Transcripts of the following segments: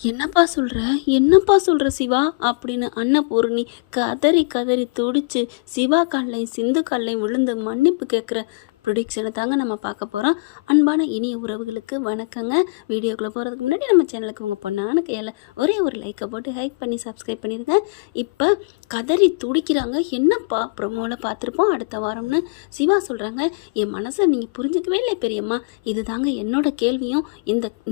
என்னப்பா சொல்ற? என்னப்பா சொல்ற சிவா? அப்படின்னு அன்னபூரணி கதறி கதறி துடிச்சு சிவா கால்லையும் சிந்து கால்லையும் விழுந்து மன்னிப்பு கேட்குற ப்ரொடிக்ஷனை தாங்க நம்ம பார்க்க போகிறோம். அன்பான இனிய உறவுகளுக்கு வணக்கங்க. வீடியோக்குள்ளே போகிறதுக்கு முன்னாடி நம்ம சேனலுக்கு உங்கள் பொண்ணான கையில் ஒரே ஒரு லைக்கை போட்டு ஹைக் பண்ணி சப்ஸ்கிரைப் பண்ணிடுங்க. இப்போ கதறி துடிக்கிறாங்க. என்னப்பா ப்ரொமோவில் பார்த்துருப்போம் அடுத்த வாரம்னு சிவா சொல்கிறாங்க. என் மனசை நீங்கள் புரிஞ்சுக்கவே இல்லை பெரியம்மா. இது தாங்க என்னோட கேள்வியும்.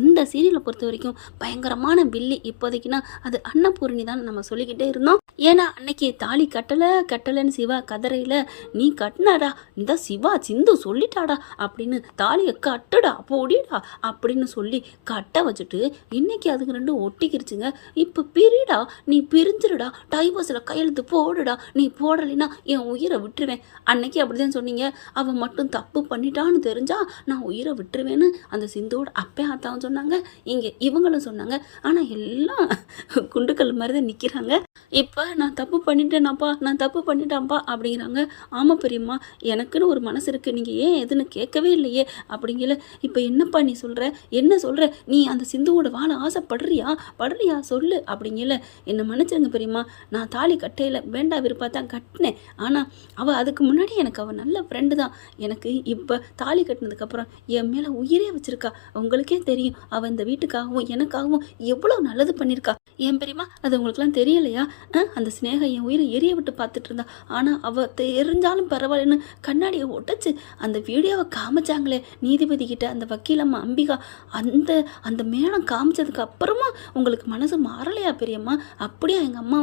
இந்த சீரியலை பொறுத்த வரைக்கும் பயங்கரமான பில்லி இப்போதைக்குன்னா அது அன்னபூரணி தான் நம்ம சொல்லிக்கிட்டே இருந்தோம். ஏன்னா அன்னைக்கு தாலி கட்டலைன்னு சிவா கதறையில் நீ கட்டினாடா இந்த சிவா சிந்து சொல்லிட்டாடா அப்படின்னு தாலியை கட்டுடா போடிடா அப்படின்னு சொல்லி கட்ட வச்சுட்டு இன்னைக்கு அதுக்கு ரெண்டும் ஒட்டிக்கிருச்சுங்க. இப்போ பிரிடா, நீ பிரிஞ்சிருடா, டைவர்ஸில் கையெழுத்து போடுடா, நீ போடலைன்னா என் உயிரை விட்டுருவேன். அன்னைக்கு அப்படிதான் சொன்னீங்க. அவன் மட்டும் தப்பு பண்ணிட்டான்னு தெரிஞ்சா நான் உயிரை விட்டுருவேன்னு அந்த சிந்துவோட அப்பே ஆத்தாவும் சொன்னாங்க, இங்கே இவங்களும் சொன்னாங்க. ஆனால் எல்லாம் குண்டுக்கல் மாதிரி தான் நிற்கிறாங்க. இப்போ நான் தப்பு பண்ணிட்டேன்ப்பா அப்படிங்கிறாங்க. ஆமாம் பெரியம்மா, எனக்குன்னு ஒரு மனசு இருக்குது, நீங்கள் ஏன் எதுன்னு கேட்கவே இல்லையே அப்படிங்கல. இப்போ என்னப்பா நீ என்ன சொல்கிற? நீ அந்த சிந்துவோட வாழ படுறியா சொல்லு அப்படிங்கல. என்னை மன்னிச்சிருங்க பெரியம்மா, நான் தாலி கட்டையில் வேண்டா விருப்பா தான் கட்டினேன். ஆனால் அவள் அதுக்கு முன்னாடி எனக்கு அவள் நல்ல ஃப்ரெண்டு தான். எனக்கு இப்போ தாலி கட்டினதுக்கப்புறம் என் மேலே உயிரே வச்சுருக்கா. உங்களுக்கே தெரியும் அவள் இந்த வீட்டுக்காகவும் எனக்காகவும் எவ்வளோ நல்லது பண்ணியிருக்கா. ஏன் பெரியம்மா அது உங்களுக்குலாம் தெரியலையா? அந்த ஸ்னேகம் என் உயிரை எரிய விட்டு பார்த்துட்டு இருந்தா. ஆனால் அவள் தெரிஞ்சாலும் பரவாயில்லன்னு கண்ணாடியை ஒட்டச்சு அந்த வீடியோவை காமிச்சாங்களே நீதிபதி கிட்ட அந்த வக்கீலம்மா அம்பிகா. அந்த மேடம் காமிச்சதுக்கு அப்புறமா உங்களுக்கு மனசு மாறலையா பெரியம்மா? அப்படியா எங்கள் அம்மா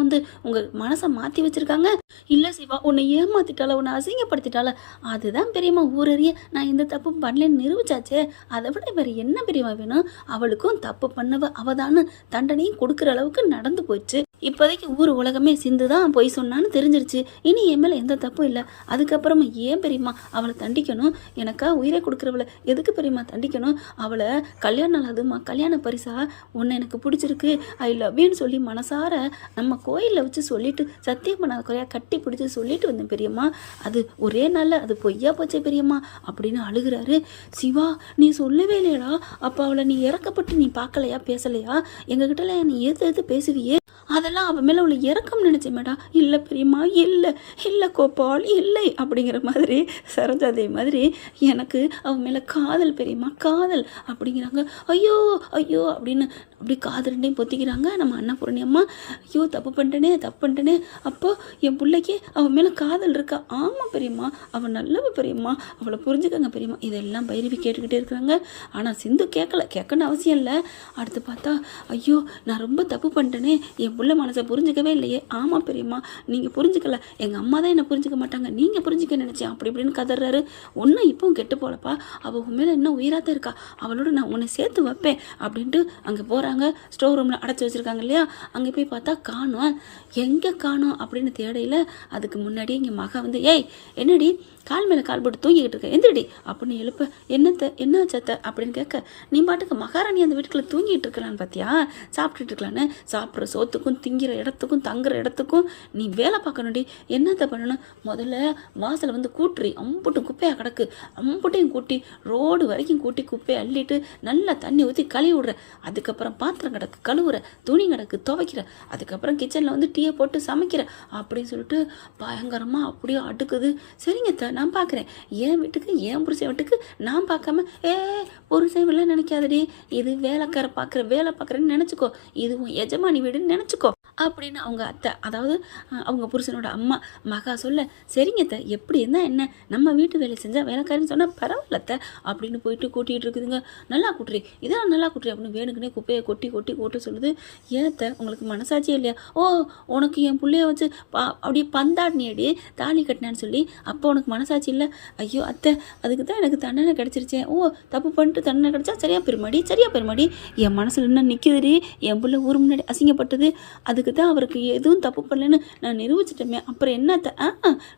உங்கள் மனசை மாற்றி வச்சுருக்காங்க? இல்லை சிவா, உன்னை ஏமாத்திட்டால, உன்னை அசிங்கப்படுத்திட்டால. அதுதான் பெரியம்மா ஊரறிய நான் எந்த தப்பு பண்ணலன்னு நிரூபிச்சாச்சே. அதை விட வேறு என்ன பெரியம்மா வேணும்? அவளுக்கும் தப்பு பண்ணவ அவதான்னு தண்டனையும் கொடுக்குற அளவுக்கு நடந்து போயிடுச்சு. இப்போதைக்கு ஊர் உலகமே சிந்து தான் பொய் சொன்னான்னு தெரிஞ்சிருச்சு. இனி என் மேலே எந்த தப்பும் இல்லை. அதுக்கப்புறமா ஏன் பெரியம்மா அவளை தண்டிக்கணும்? எனக்கா உயிரை கொடுக்குறவளை எதுக்கு பெரியம்மா தண்டிக்கணும்? அவளை கல்யாணம் அதுமா கல்யாண பரிசா உன்னை எனக்கு பிடிச்சிருக்கு ஐ லவ் யூன்னு சொல்லி மனசார நம்ம கோயிலில் வச்சு சொல்லிட்டு சத்தியம் பண்ணாத குறையா கட்டி பிடிச்சி சொல்லிட்டு வந்தேன் பெரியம்மா. அது ஒரே நாளில் அது பொய்யா போச்சே பெரியம்மா அப்படின்னு அழுகிறாரு. சிவா, நீ சொல்லவே இல்லையடா. அப்போ அவளை நீ இறக்கப்பட்டு நீ பார்க்கலையா, பேசலையா? எங்ககிட்ட நீ எது பேசுவியே, அதெல்லாம் அவன் மேலே உள்ள இறக்கம் நினச்சேன் மேடா. இல்லை பெரியம்மா, இல்லை கோபால் இல்லை அப்படிங்கிற மாதிரி சரோஜாதே மாதிரி எனக்கு அவன் மேலே காதல் பெரியம்மா, காதல் அப்படிங்கிறாங்க. ஐயோ அப்படின்னு அப்படி காதலையும் பொத்திக்கிறாங்க நம்ம அன்னபூரணி அம்மா. ஐயோ தப்பு பண்ணிட்டேனே. அப்போ என் பிள்ளைக்கு அவன் மேலே காதல் இருக்கா? ஆமாம் பெரியம்மா, அவன் நல்லவ பெரியம்மா, அவளை புரிஞ்சுக்கங்க பெரியம்மா. இதெல்லாம் பைரவி கேட்டுக்கிட்டே இருக்கிறாங்க. ஆனால் சிந்து கேட்கணும்னு அவசியம் இல்லை. அடுத்து பார்த்தா ஐயோ நான் ரொம்ப தப்பு பண்ணிட்டேனே, என் புள்ள மனசை புரிஞ்சிக்கவே இல்லையே. ஆமாம் பெரியம்மா, நீங்கள் புரிஞ்சுக்கல, எங்கள் அம்மா தான் என்னை புரிஞ்சுக்க மாட்டாங்க, நீங்கள் புரிஞ்சுக்க நினச்சேன் அப்படி இப்படின்னு கதறாரு. ஒன்றும் இப்போவும் கெட்டு போகலப்பா, அவள் உன் மேலே இன்னும் உயிராக தான் இருக்கா, அவளோட நான் உன்னை சேர்த்து வைப்பேன் அப்படின்ட்டு அங்கே போகிறாங்க. ஸ்டோர் ரூமில் அடைச்சி வச்சுருக்காங்க இல்லையா, அங்கே போய் பார்த்தா காணோம். எங்கே காணோம் அப்படின்னு தேடையில் அதுக்கு முன்னாடி இங்கே மகா ஏய் என்னடி கால் மேலே கால் போட்டு தூங்கிக்கிட்டு இருக்க, எந்திரடி அப்படின்னு எழுப்ப. என்ன சத்த அப்படின்னு கேட்க, நீ பாட்டுக்கு மகாராணி அந்த வீட்டுக்குள்ளே தூங்கிட்டு இருக்கலான்னு பார்த்தியா, சாப்பிட்டுட்டு இருக்கலான்னு. சாப்பிட்ற சோத்துக்கும் திங்கிற இடத்துக்கும் தங்குற இடத்துக்கும் நீ வேலை பார்க்கணும்டி. என்னத்தை பண்ணணும்? முதல்ல வாசலை கூட்டுறி அம்புட்டும் குப்பையாக கிடக்கு, அம்புட்டையும் கூட்டி ரோடு வரைக்கும் கூட்டி குப்பையை அள்ளிட்டு நல்லா தண்ணி ஊற்றி கழுவி விடுற. அதுக்கப்புறம் பாத்திரம் கிடக்கு கழுவுற, துணி கிடக்கு துவைக்கிற, அதுக்கப்புறம் கிச்சனில் டீயை போட்டு சமைக்கிற அப்படின்னு சொல்லிட்டு பயங்கரமாக அப்படியே அடுக்குது. சரிங்க நான் பார்க்குறேன், என் வீட்டுக்கு என் புருஷன் வீட்டுக்கு நான் பார்க்காம புருஷன் வீட்டில் நினைக்காதடி, இது வேலை பார்க்குறேன்னு நினச்சிக்கோ, இதுவும் எஜமானி வீடுன்னு நினச்சிக்கோ அப்படின்னு அவங்க அத்தை, அதாவது அவங்க புருஷனோட அம்மா மகா சொல்ல. சரிங்க எப்படி இருந்தால் என்ன, நம்ம வீட்டு வேலை செஞ்சால் வேலைக்காரன்னு சொன்னால் பரவாயில்லத்த அப்படின்னு போயிட்டு கூட்டிகிட்டு இருக்குதுங்க. நல்லா கூட்டுறி, இதெல்லாம் நல்லா கூட்டுறி அப்படின்னு வேணுக்குனே குப்பையை கொட்டி கூட்ட சொல்லுது. ஏத்த உங்களுக்கு மனசாட்சியே இல்லையா? ஓ உனக்கு என் பிள்ளைய வச்சு அப்படியே பந்தாடினியடி தாலி கட்டினான்னு சொல்லி அப்போ உனக்கு மனசாட்சி இல்லை? ஐயோ அத்தை, அதுக்கு தான் எனக்கு தண்டனை கிடச்சிருச்சேன். ஓ தப்பு பண்ணிட்டு தண்டனை கிடச்சா சரியா பெருமாடி என் மனசில் இன்னும் நிற்குதுடி, என் பிள்ளை ஊர் முன்னாடி அசிங்கப்பட்டது, அதுக்கு அதுக்கு தான் அவருக்கு எதுவும் தப்பு பண்ணலன்னு நான் நிரூபிச்சிட்டேமே, அப்புறம் என்னத்த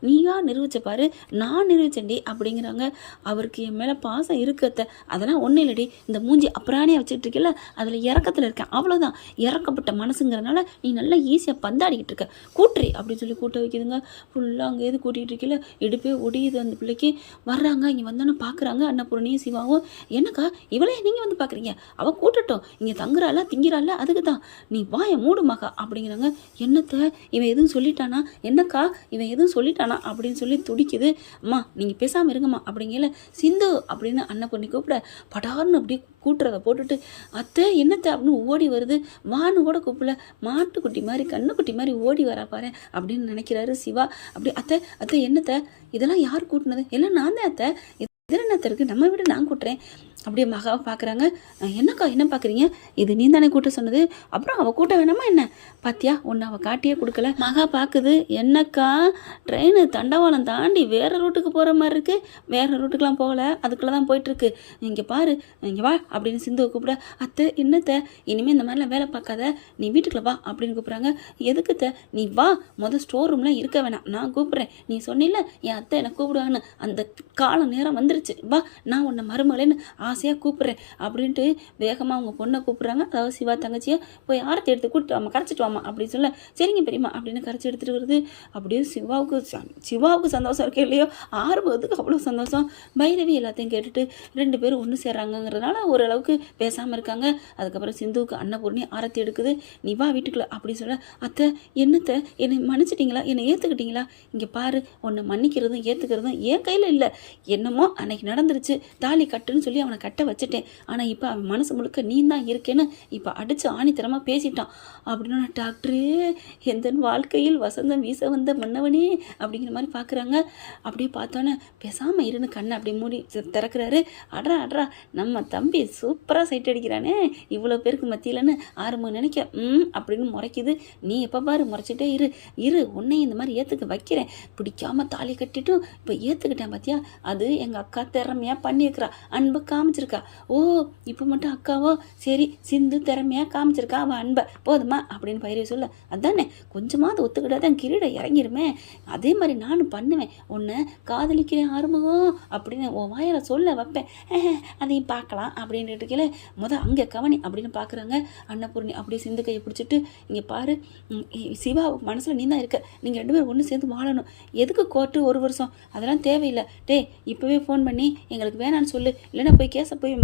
நீயா நிரூபிச்ச பாரு, நான் நிரூபிச்சேன்டி அப்படிங்கிறாங்க. அவருக்கு என் மேலே பாசம் இருக்கத்த, அதெல்லாம் ஒன்றும் இல்லடி, இந்த மூஞ்சி அப்புறானே வச்சுட்டு இருக்கல, அதில் இறக்கத்தில் இருக்கேன், அவ்வளோதான். இறக்கப்பட்ட மனசுங்கிறதுனால நீ நல்லா ஈஸியாக பந்தாடிக்கிட்டு இருக்க, கூட்டுறி அப்படின்னு சொல்லி கூட்ட வைக்குதுங்க. ஃபுல்லாக அங்கே எது கூட்டிகிட்டு இருக்கல, இடுப்பே ஒடியுது அந்த பிள்ளைக்கு. வர்றாங்க, இங்கே வந்தோன்னு பார்க்குறாங்க அன்னபூரணியும் சிவாவும். என்னக்கா இவளே நீங்கள் வந்து பார்க்குறீங்க, அவள் கூட்டட்டும், இங்கே தங்குறாள திங்கிறாள், அதுக்கு தான் நீ வாயை மூடுமாக்கா அப்படிங்கிறாங்க. என்னத்த இவன் எதுவும் சொல்லிட்டானா, என்னக்கா இவன் எதுவும் சொல்லிட்டானா அப்படின்னு சொல்லி துடிக்குது. அம்மா நீங்கள் பேசாமல் இருங்கம்மா அப்படிங்கல. சிந்து அப்படின்னு அன்னபூர்ணி கூப்பிட படார்னு அப்படியே கூட்டுறதை போட்டுட்டு அத்தை என்னத்தை அப்படின்னு ஓடி வருது. வான்னு கூட கூப்பிடல, மாட்டுக்குட்டி மாதிரி கண்ணுக்குட்டி மாதிரி ஓடி வரா பாரு அப்படின்னு நினைக்கிறாரு சிவா. அப்படி அத்தை அத்தை என்னத்தை இதெல்லாம் யார் கூட்டினது, எல்லாம் நான் தான் அத்தை, இதில் என்னத்த இருக்குது, நம்ம விட நான் கூட்டுறேன். அப்படியே மகாவை பார்க்குறாங்க. என்னக்கா என்ன பார்க்குறீங்க, இது நீ தானே கூட்ட சொன்னது, அப்புறம் அவள் கூட்ட வேணாமா என்ன, பாத்தியா ஒன்று அவள் காட்டியே கொடுக்கல. மகா பார்க்குது. என்னக்கா ட்ரெயின் தண்டவாளம் தாண்டி வேறு ரூட்டுக்கு போகிற மாதிரி இருக்குது, வேறு ரூட்டுக்கெலாம் போகலை, அதுக்குள்ளே தான் போயிட்டுருக்கு, இங்கே பாரு இங்கே வா அப்படின்னு சிந்துவை கூப்பிட. அத்தை என்னத்தை இனிமேல் இந்த மாதிரிலாம் வேலை பார்க்காத, நீ வீட்டுக்குள்ள வா அப்படின்னு கூப்பிட்றாங்க. எதுக்குத்த நீ வா, மொதல் ஸ்டோர் ரூம்லாம் இருக்க வேணாம், நான் கூப்பிட்றேன், நீ சொன்னில்ல என் அத்தை என்னை கூப்பிடுவான்னு, அந்த காலம் நேரம் வந்துருச்சு, வா நான் உன்னை மருமகளேன்னு ஆசையாக கூப்பிட்றேன் அப்படின்ட்டு வேகமாக அவங்க பொண்ணை கூப்பிட்றாங்க. அதாவது சிவா தங்கச்சியை போய் ஆரத்தி எடுத்து கூப்பிட்டு வாமா, கரைச்சிட்டு வாமா அப்படின்னு சொல்ல, சரிங்க பெரியம்மா அப்படின்னு கரைச்சி எடுத்துகிட்டு வருது. அப்படியே சிவாவுக்கு சந்தோஷம் இருக்கே இல்லையோ, ஆரம்பத்துக்கு அவ்வளோ சந்தோஷம். பைரவி எல்லாத்தையும் கேட்டுட்டு 2 பேரும் ஒன்று சேர்றாங்கங்கிறதுனால ஓரளவுக்கு பேசாமல் இருக்காங்க. அதுக்கப்புறம் சிந்துவுக்கு அன்னபூர்ணி ஆரத்தி எடுக்குது. நீ வா வீட்டுக்குள்ள அப்படின்னு சொல்ல, அத்தை என்னத்தை என்னை மன்னிச்சிட்டிங்களா, என்னை ஏற்றுக்கிட்டீங்களா, இங்கே பாரு உன்னை மன்னிக்கிறதும் ஏற்றுக்கிறதும் என் கையில் இல்லை, என்னமோ அன்னைக்கு நடந்துருச்சு, தாலி கட்டுன்னு சொல்லி அவனை கட்ட வச்சுட்டேன், ஆனால் இப்போ அவன் மனசு முழுக்க நீ தான் இருக்கேன்னு இப்போ அடித்து ஆணித்தரமாக பேசிட்டான் அப்படின்னு. டாக்டரு எந்த வாழ்க்கையில் வசந்தம் வீச வந்த மன்னவனே அப்படிங்கிற மாதிரி பார்க்குறாங்க. அப்படியே பார்த்தோன்னே பேசாமல் இருன்னு கண்ணை அப்படி மூடி திறக்கிறாரு. அட்ரா நம்ம தம்பி சூப்பராக சைட் அடிக்கிறானே இவ்வளோ பேருக்கு மத்தியிலன்னு ஆரம்பம் நினைக்க அப்படின்னு முறைக்குது. நீ எப்போ பாரு முறைச்சிட்டே இரு உன்னையும் இந்த மாதிரி ஏற்றுக்க வைக்கிறேன், பிடிக்காமல் தாலி கட்டிட்டும் இப்போ ஏற்றுக்கிட்டேன் பார்த்தியா, அது எங்கள் அக்கா திறமையாக பண்ணியிருக்கிறா, அன்பை காமிச்சிருக்கா. ஓ இப்போ மட்டும் அக்காவோ, சரி சிந்து திறமையாக காமிச்சிருக்கா அவன் அன்பை, போதுமா அப்படின்னு பயிரை சொல்ல, அதானே கொஞ்சமாவது ஒத்துக்கிட்டாதான் கிரீட இறங்கிருமே, அதே மாதிரி நானும் பண்ணுவேன், உன்னை காதலிக்கிறேன் ஆரம்பம் அப்படின்னு உன் வாயில சொல்ல வைப்பேன், அதையும் பார்க்கலாம் அப்படின்னு இருக்கல. அங்கே கவனி அப்படின்னு பார்க்குறாங்க. அன்னபூர்ணி அப்படியே சிந்து கையை பிடிச்சிட்டு, இங்கே பாரு சிவா மனசில் நீ தான் இருக்க, நீங்கள் 2 பேரும் ஒன்று சேர்ந்து வாழணும், எதுக்கு கோர்ட்டு 1 வருஷம் அதெல்லாம் தேவையில்லை, இப்போவே ஃபோன் பண்ணி எங்களுக்கு வேணான்னு சொல்லு, இல்லைன்னா போய் கேஸை போய்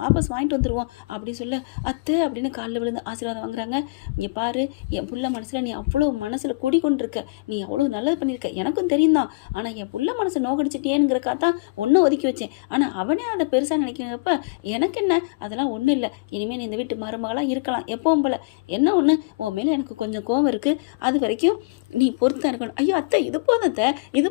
வாபஸ் வாங்கிட்டு வந்துடுவோம் அப்படி சொல்ல, அத்தை அப்படின்னு காலில் விழுந்து ஆசீர்வாதம் வாங்குறாங்க. இங்கே பாரு என் புள்ள மனசில் நீ அவ்வளோ மனசில் குடிக்கொண்டிருக்க, நீ அவ்வளோ நல்லது பண்ணியிருக்க, எனக்கும் தெரியும் தான், ஆனால் என் புள்ள மனசை நோக்கடிச்சிட்டேனுங்கிறக்கா தான் ஒன்றும் ஒதுக்கி வச்சேன், ஆனால் அவனே அதை பெருசாக நினைக்கிறப்ப எனக்கு என்ன, அதெல்லாம் ஒன்றும் இல்லை, இனிமேல் நீ இந்த வீட்டு மருமகளாக இருக்கலாம் எப்பவும் போல, என்ன ஒன்று உன் மேலே எனக்கு கொஞ்சம் கோவம் இருக்குது, அது வரைக்கும் நீ பொறுத்தான் இருக்கணும். ஐயோ அத்தை இது போதும் அத்தை, இது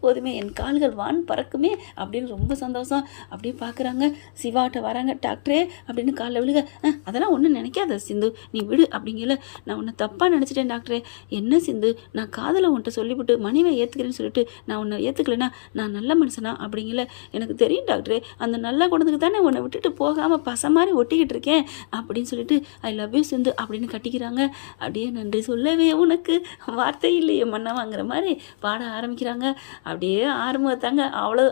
போதுமே என் கால்கள் வான் பறக்குமே அப்படின்னு ரொம்ப சந்தோஷம். அப்படியே பார்க்குறாங்க. சிவாட்ட வராங்க. டாக்டரே அப்படின்னு காலில் விழுக, அதெல்லாம் ஒன்றும் நினைக்காத சிந்து, நீ விடு அப்படிங்கல. நான் உன்னை தப்பாக நினச்சிட்டேன் டாக்டரே. என்ன சிந்து, நான் காதலை உன்ட்ட சொல்லிவிட்டு மனைவியை ஏற்றுக்கிறேன்னு சொல்லிட்டு நான் உன்னை ஏற்றுக்கலைன்னா நான் நல்ல மனுஷனா அப்படிங்கல. எனக்கு தெரியும் டாக்டரே, அந்த நல்ல குணத்துக்கு தானே உன்னை விட்டுட்டு போகாமல் பச மாதிரி ஒட்டிக்கிட்டு இருக்கேன் அப்படின்னு சொல்லிட்டு ஐ லவ் யூ சிந்து அப்படின்னு கட்டிக்கிறாங்க. அப்படியே நன்றி சொல்லவே உனக்கு வார்த்தை இல்லையே மண்ணா வாங்குற மாதிரி பாட ஆரம்பிக்கிறாங்க. அப்படியே ஆரம்பத்தாங்க அவ்வளோ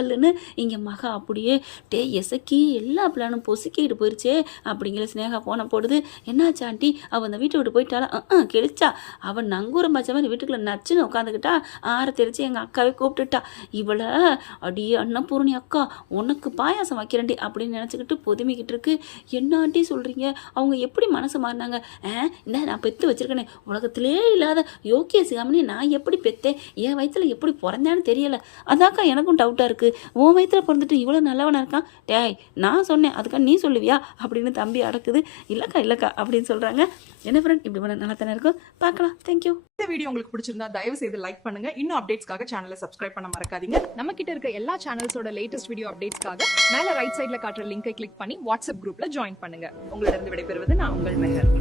அல்லுன்னு இங்கே மகா அப்படியே எசக்கி எல்லா பிளானும் பொசுக்கிட்டு போயிடுச்சே அப்படிங்கிற ஸ்னேகா போன போடுது. என்னாச்சு ஆண்டி, அவள் அந்த வீட்டை விட்டு போயிட்டாளா? கிழிச்சா அவன் நங்கூரம் பச்ச மாதிரி வீட்டுக்குள்ளே நச்சுன்னு உட்காந்துக்கிட்டா, தெரிச்சு எங்கள் அக்காவே கூப்பிட்டுட்டா. இவளை அடியே அன்னபூர்ணி அக்கா உனக்கு பாயாசம் வைக்கிறேன்டி அப்படின்னு நினச்சிக்கிட்டு பொதுமிக்கிட்டு இருக்கு. என்ன ஆண்டி சொல்கிறீங்க, அவங்க எப்படி மனசு மாறினாங்க? இந்த நான் பெற்று வச்சிருக்கேனே, உலகத்திலே இல்லாத யோக்கிய சிகாமணி நான் எப்படி பெற்றேன், என் வயிற்றுல எப்படி பிறந்தேன்னு தெரியலை, அதாக்கா எனக்கும் டவுட்டாக இருக்குது. உன் வயிற்றுல பிறந்துட்டு இவ்வளோ நல்லவனாக இருக்கான், நான் சொன்னேன் அதுக்காக நீ சொல்லுவியா அப்படின்னு தம்பி அடக்குது. இல்லைக்கா அப்படின்னு சொல்கிறாங்க. என்ன ஃப்ரெண்ட் இப்படி பண்ண நல்லா தானே இருக்கும், பார்க்கலாம். தேங்க்யூ. இந்த வீடியோ உங்களுக்கு பிடிச்சிருந்தா தயவு செய்து லைக் பண்ணுங்க. இன்னும் அப்டேட்ஸ்க்காக சேனலை சப்ஸ்கிரைப் பண்ண மறக்காதீங்க. நம்ம கிட்ட இருக்க எல்லா சேனல்ஸோட லேட்டஸ்ட் வீடியோ அப்டேட்ஸ்க்காக மேல ரைட் சைட்ல காட்டுற லிங்கை கிளிக் பண்ணி வாட்ஸ்அப் குரூப்ல ஜாயின் பண்ணுங்க. உங்களிடம் விடைபெறுவது நான் உங்கள் மெஹர்.